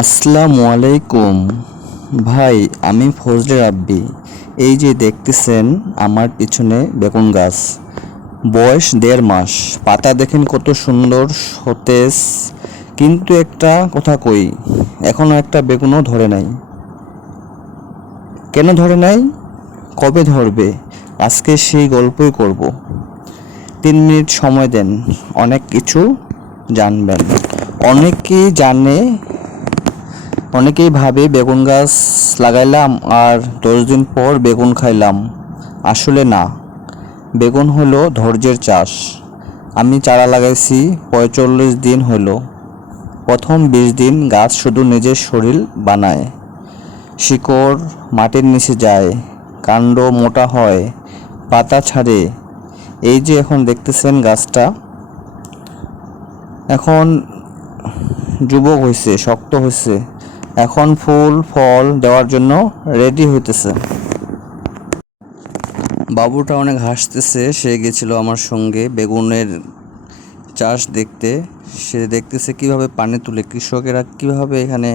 আসসালামু আলাইকুম ভাই, আমি ফজলে রাব্বি। এই যে দেখতেছেন আমার পিছনে বেগুন গাছ, বয়স 1.5 মাস। পাতা দেখেন কত সুন্দর সতেজ, কিন্তু একটা কথা কই, এখনো একটা বেগুনও ধরে নাই। কেন ধরে নাই, কবে ধরবে, আজকে সেই গল্পই করব। 3 মিনিট সময় দেন, অনেক কিছু জানবেন। অনেকেই জানে, অনেকেই ভাবে বেগুন গাছ লাগাইলাম আর 10 দিন পর বেগুন খাইলাম। আসলে না, বেগুন হলো ধৈর্যের চাষ। আমি চারা লাগাইছি 45 দিন হলো। প্রথম 20 দিন গাছ শুধু নিজের শরীর বানায়, শিকড় মাটির নিচে যায়, কাণ্ড মোটা হয়, পাতা ছাড়ে। এই যে এখন দেখতেছেন গাছটা এখন যুবক হয়েছে, শক্ত হয়েছে, এখন ফুল ফল দেওয়ার জন্য রেডি হইতেছে। বাবুটা অনেক হাসতেছে, সে গেছিল আমার সঙ্গে বেগুনের চাষ দেখতে। সে দেখতেছে কিভাবে পানি তুলে, কৃষকেরা কিভাবে এখানে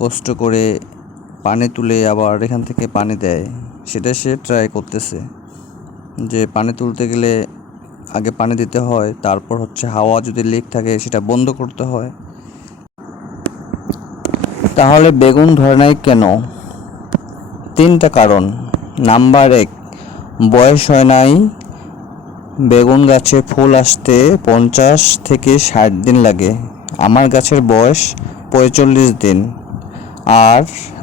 কষ্ট করে পানি তুলে আবার এখান থেকে পানি দেয়, সেটা সে ট্রাই করতেছে। যে পানি তুলতে গেলে আগে পানি দিতে হয়, তারপর হচ্ছে হাওয়া যদি লিক থাকে সেটা বন্ধ করতে হয়। তাহলে বেগুন ধরে নাই কেন? 3টা কারণ। নাম্বার 1, বয়স হয় নাই। বেগুন গাছে ফুল আসতে 50 থেকে 60 দিন লাগে। আমার গাছের বয়স 45 দিন, আর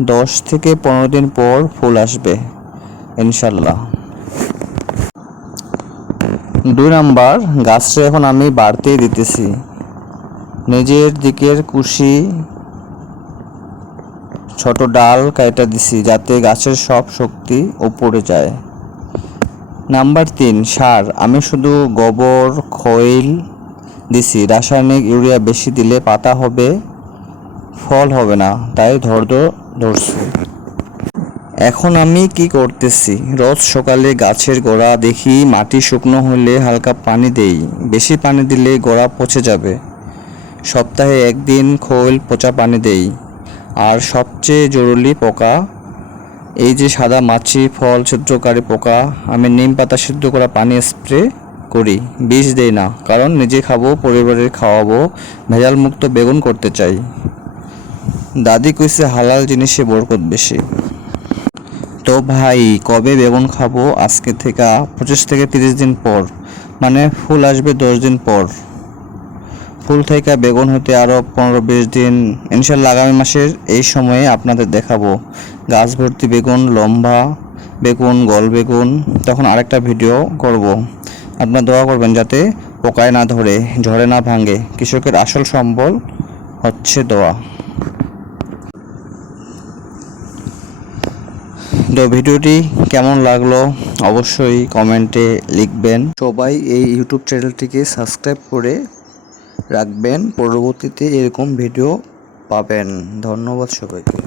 10 থেকে 15 দিন পর ফুল আসবে ইনশাল্লাহ। 2 নাম্বার, গাছটা এখন আমি বাড়তেই দিতেছি। নিজের দিকের কুশি ছোট ডাল কাইটা দিছি, যাতে গাছের সব শক্তি উপরে যায়। নাম্বার 3, সার। আমি শুধু গোবর খৈল দিছি, রাসায়নিক ইউরিয়া বেশি দিলে পাতা হবে, ফল হবে না, তাই ধৈর্য ধরছি। এখন আমি কি করতেছি, রোজ সকালে গাছের গোড়া দেখি, মাটি শুকনো হলে হালকা পানি দেই। বেশি পানি দিলে গোড়া পচে যাবে। সপ্তাহে 1 দিন খৈল পচা পানি দেই। আর সবচেয়ে জরুরি পোকা, এই যে সাদা মাছি, ফল ছিদ্রকারী পোকা, আমি নিম পাতা সিদ্ধ করা পানি স্প্রে করি। বিষ দেই না, কারণ নিজে খাবো, পরিবারের খাওয়াবো। ভেজাল মুক্ত বেগুন করতে চাই। দাদি কইছে হালাল জিনিসে বরকত বেশি। তো ভাই, কবে বেগুন খাবো? আজকে থেকে 25 থেকে 30 দিন পর, মানে ফুল আসবে 10 দিন পর। ফুল থেকে বেগুন হতে আরও 15-20 দিন, ইনশাল্লাহ আগামী মাসের এই সময়ে আপনাদের দেখাবো গাছ ভর্তি বেগুন, লম্বা বেগুন, গোল বেগুন। তখন আরেকটা ভিডিও করব। আপনারা দোয়া করবেন যাতে পোকায় না ধরে, ঝড়ে না ভাঙে। কৃষকের আসল সম্বল হচ্ছে দোয়া। তো ভিডিওটি কেমন লাগলো অবশ্যই কমেন্টে লিখবেন। সবাই এই ইউটিউব চ্যানেলটিকে সাবস্ক্রাইব করে রাখবেন, পরবর্তীতে এরকম ভিডিও পাবেন। ধন্যবাদ সবাইকে।